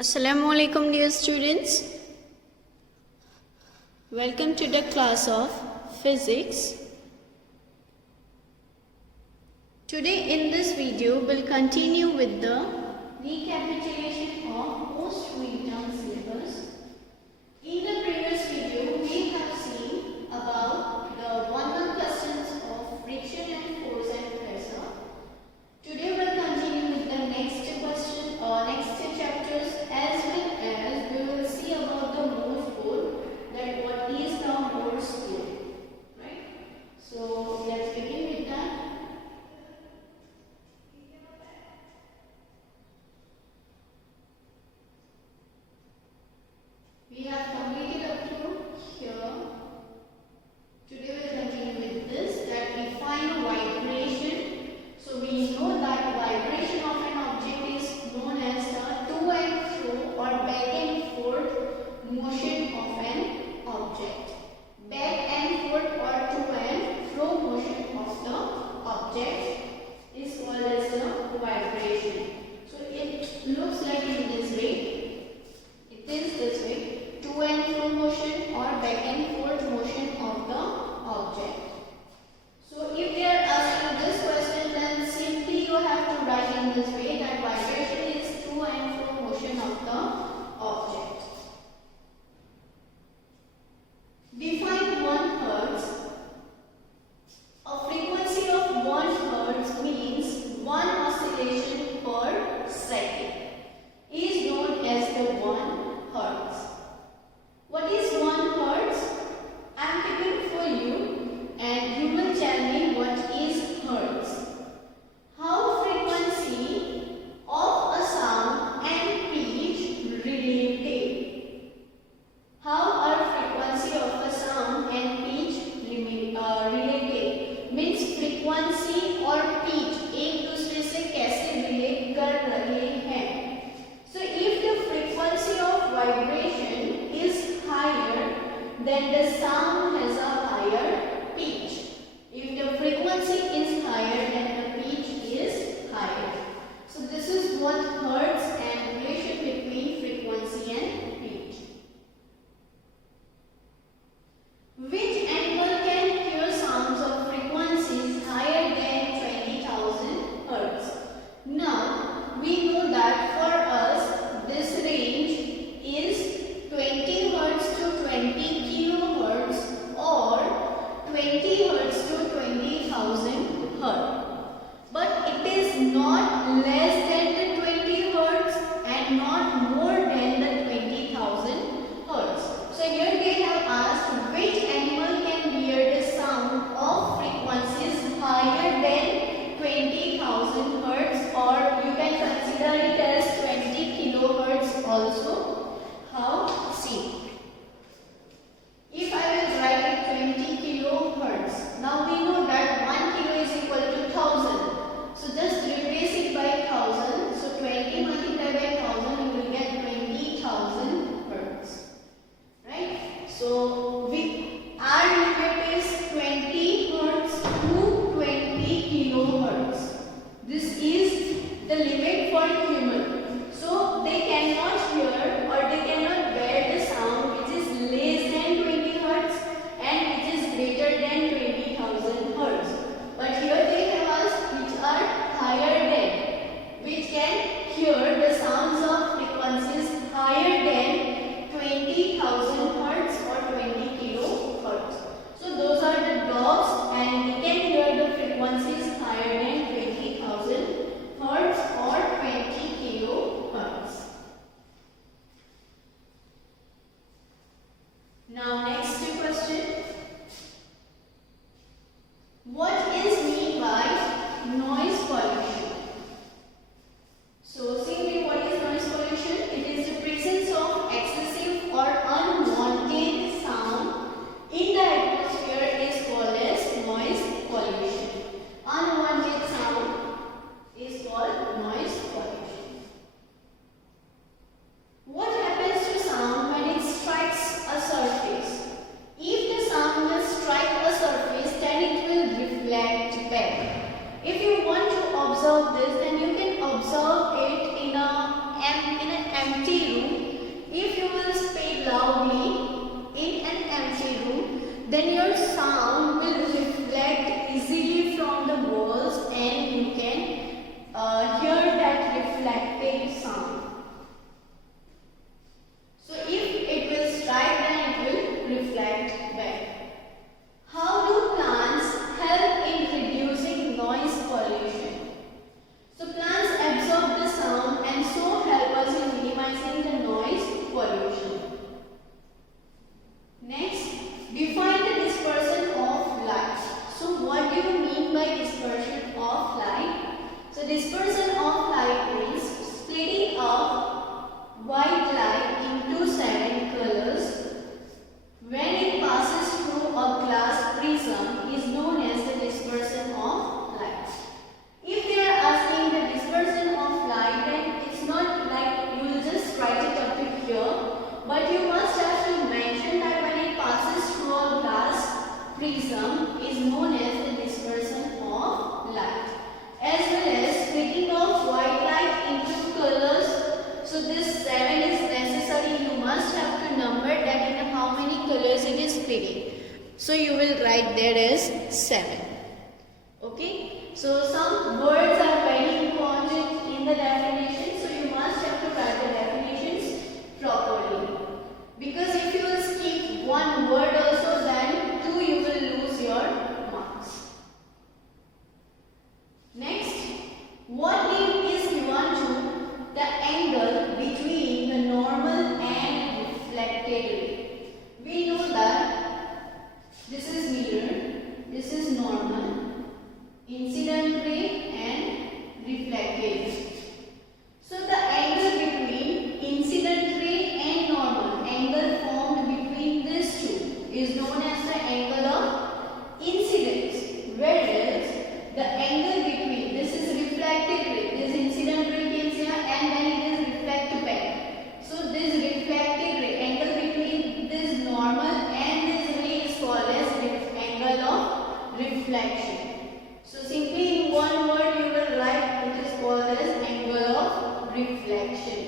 Assalamualaikum dear students. Welcome to the class of physics. Today in this video we'll continue with the recapitulation of post-midterm syllabus. In the previous video we have seen about the 1-mark questions of friction and force and pressure. Today we'll continue with the next question or next chapters, as well as we will see about the Morse code, that what is the Morse code, right? So let's begin with that. We have completed up to here. Today we will continue with this, that we find vibration. So we know that vibration of an object is known as the to and fro or back and forth motion of an object. Back and forth or to and fro motion of the object is called as the vibration. So it looks like in this way. It is this way: to and fro motion or back and forth motion of the object. So if they are asking this question, then simply you have to write in this way, that vibration is to and fro motion of the object. Define 1 Hertz. A frequency of 1 Hertz means 1 oscillation per second is known as the 1 Hertz. What is 1 Hertz? I am keeping for you and you will tell me what is Hertz. How frequency of a sound and pitch related? How are frequency of a sound and pitch related? Means frequency और pitch एक दूसरे से कैसे relate कर रहे हैं. So if the frequency of vibration is higher, then the sound has a higher pitch. If the frequency is higher, then the pitch is higher. So this is what Hertz and relation between frequency and pitch. Which animal can hear sounds of frequencies higher than 20,000 Hertz? Now we know that for us this range is 20 Hertz to 20 kilohertz or 20 Hertz to 20,000 Hertz. But it is not less than the 20 Hertz and not more than the 20,000 Hertz. So here they have asked which animal can hear the sound of frequencies higher than 20,000 Hertz, or you can consider it as 20 kilohertz also. How? See. If I will write it 20 kilohertz, now we know that 1 kilo is equal to 1000. So just replace it by 1000. So 20 multiplied by 1000, you will get 20,000 hertz. Right? So our limit is 20 hertz to 20 kilohertz. This is the limit for human. So they cannot hear or they cannot bear the sound which is less than 20 hertz and which is greater than 20,000 hertz. But here they have asked which are higher than, which can hear the sounds of frequencies higher than 20,000 hertz or 20 kilohertz. So those are the dogs, and they can hear the frequencies higher than 20,000 hertz or 20 kilohertz. Now next question. What is meant by noise pollution? So simply, what is noise pollution? It is the presence of excessive or unwanted sound in the atmosphere is called as noise pollution. splitting. So you will write there as 7. Okay. So some words are very important in the definition. So you must have to write the definitions properly. Because if you will skip one word also, then 2 you will lose your marks. Next, what name is given to the angle between the normal and reflected ray? We know that this is mirror, this is normal, incident ray and reflected ray. So the angle between incident ray and normal, angle formed between these two, is known as the angle of incidence. Whereas the angle between, this is reflected ray, this incident ray comes here and then it is reflected back. So this reflected ray, angle between this normal and this ray is called as angle of reflection. So simply in one word you will write it is called as angle of reflection.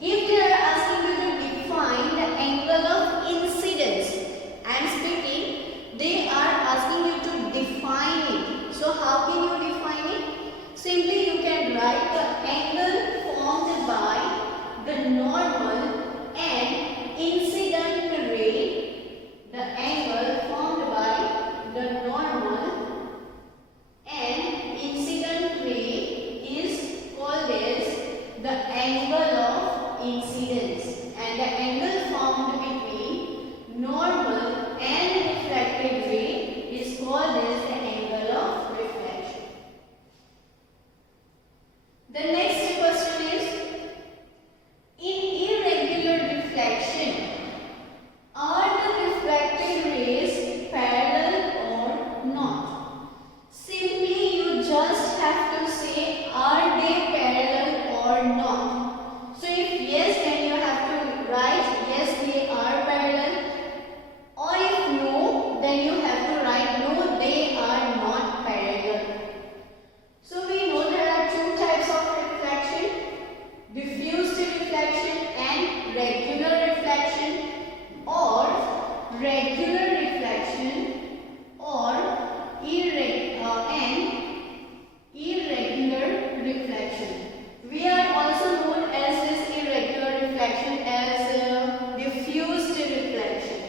If they are asking you to define the angle of incidence and splitting, they are asking you to define it. So how can you define it? Simply you can write the angle formed by the normal and incident ray. The angle formed by the normal and incident ray is called as the angle of incidence, and the angle formed between normal and reflected ray is called as the angle of reflection. The next question is, in irregular reflection, are the reflected rays parallel or not? Simply you just have to say, are they parallel or not? So if yes, then you have to write yes, they are parallel, or if no, then you have to write no, they are not parallel. So we know there are two types of reflection, diffused reflection and regular reflection, or regular reflection or irregular reflection. We are also known as this irregular reflection as diffused reflection.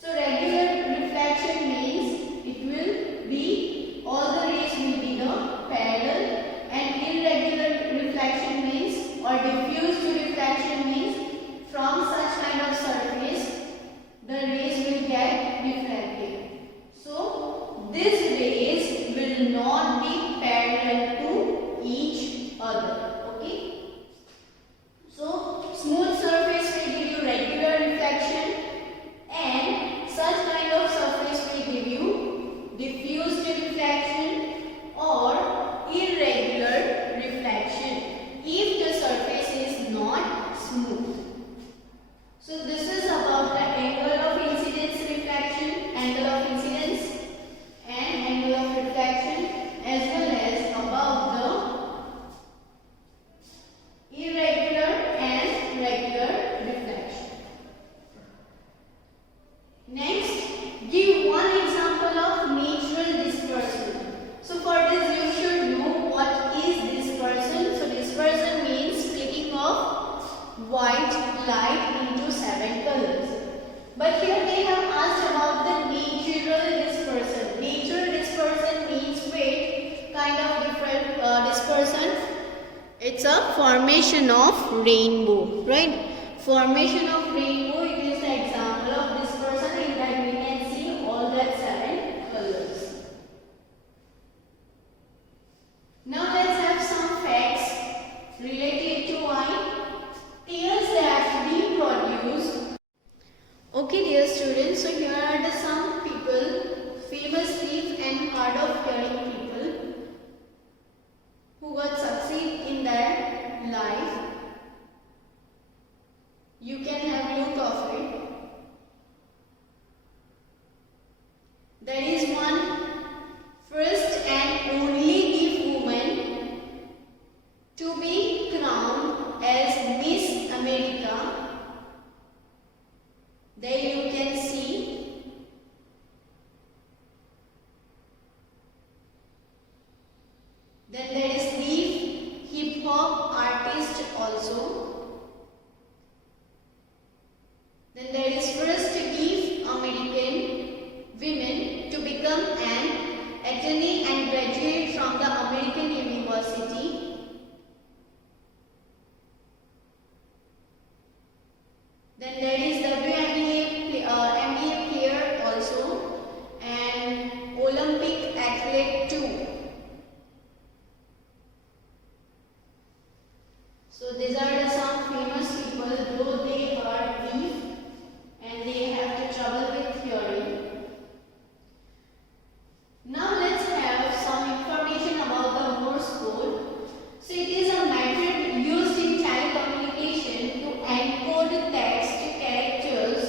So regular reflection means it will be, all the rays will be the parallel, and irregular reflection means, or diffused reflection means, from such kind of surface the rays will get reflected. So these rays will not be parallel to each other. Okay. So smooth surface will give you regular reflection, and such kind of surface will give you diffused reflection or irregular reflection if the surface is not smooth. So this is about the angle of incidence reflection, angle of incidence and angle of reflection, as well as about the irregular and regular reflection. Next, give one example of natural dispersion. So for this you should know what is dispersion. So dispersion means splitting of white light into 7 colors. But here they have asked about the natural dispersion. Natural dispersion means wait, kind of different dispersion. It's a formation of rainbow, right? Formation of rainbow, it is the example of dispersion, in that we can see all that 7 colors. Now let's have some facts related to wine. Tears that we produce. Okay dear students, so here are the some people, famous thief and hard of hearing people who got succeed in their life. You can have a look of it. There is one first and only deaf woman to be crowned as Miss America. There you can see also. Then there is first give American women to become an attorney and graduate from the American University. Then there is MBA player also and Olympic athlete too. So these are some famous people, though they are deaf and they have to trouble with hearing. Now let's have some information about the Morse code. So it is a method used in telecommunication to encode text characters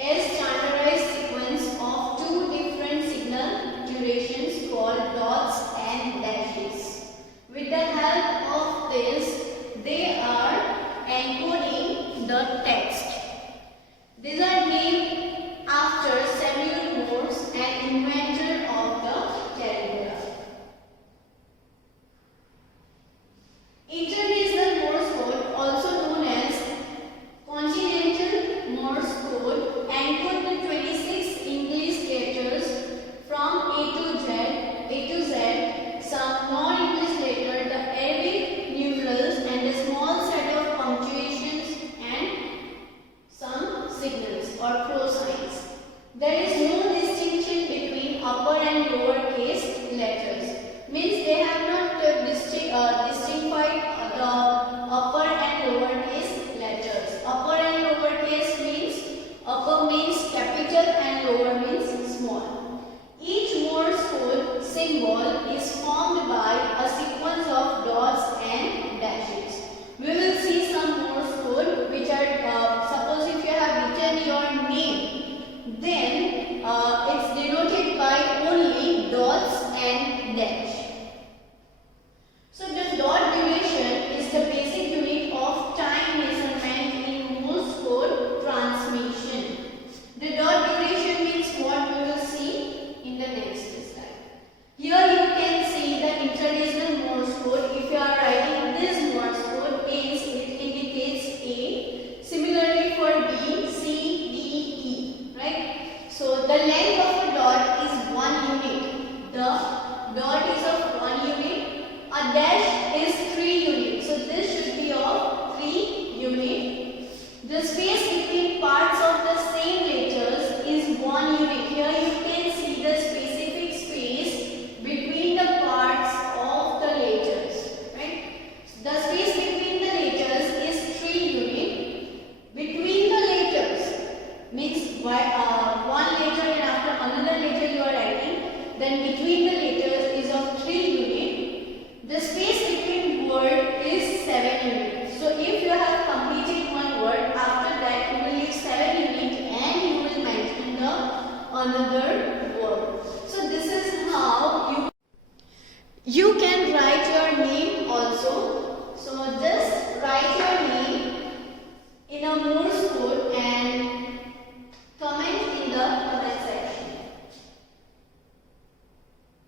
as standardized sequence of two different signal durations called dots and dashes. With the help of this, they are encoding the text. These are named after Samuel Morse, an inventor of the telegraph. International Morse code, also known as Continental Morse code, encodes the 26 English letters from A to Z, some non-English letters, the Arabic numerals, and a small set of punctuations and some signals or cosines. There is no distinction between upper and lower case letters. Means they have not distinguished the upper and lower case letters. Upper and lower case means upper means capital and lower means small. Each Morse code symbol is formed by a sequence of dots and dashes. We will see some Morse code which are, suppose if you have written your name, then it's denoted by only dots and dash. So the dot duration is the basic unit of time measurement in Morse code transmission. The dot duration means what we will see in the next slide. Here you can see the international Morse code. If you are writing this Morse code, it indicates A. Similarly for B, C, D, E. Right? So the length of a dot is 1 unit. The dot is of 1 unit. A dash is 3 units. So this should be of 3 units. The space between parts of the same letters is 1 unit. Here you can see the specific space between the parts of the letters. Right? The space between the letters is 3 units. Between the letters means one letter and after another letter you are writing. Then between the letters is of 3 units. The space between word is 7 units. So if you have completed one word, after that you will leave 7 units and you will mention the another word. So this is how you can write your name also. So just write your name in a Morse code and comment in the comment section.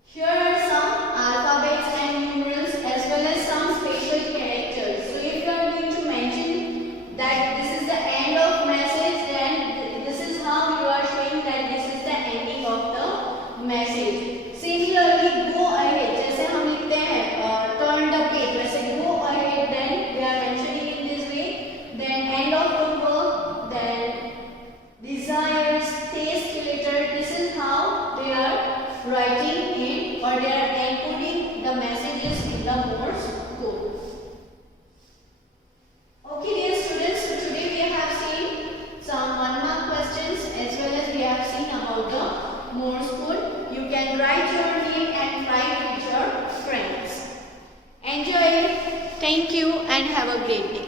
Here are some alphabets and numerals as well as some special characters. So if you are going to mention that this is the end of message, then this is how you are showing that this is the ending of the message. Similarly, go ahead. जैसे हम लिखते हैं turn the page, वैसे go ahead, then we are mentioning in this way. Then end of the work, then desires, taste later. This is how they are writing in, or they are encoding the messages in the Morse code. Okay dear students, so today we have seen some 1-mark questions as well as we have seen about the Morse code. You can write your name and write with your friends. Enjoy. Thank you and have a great day.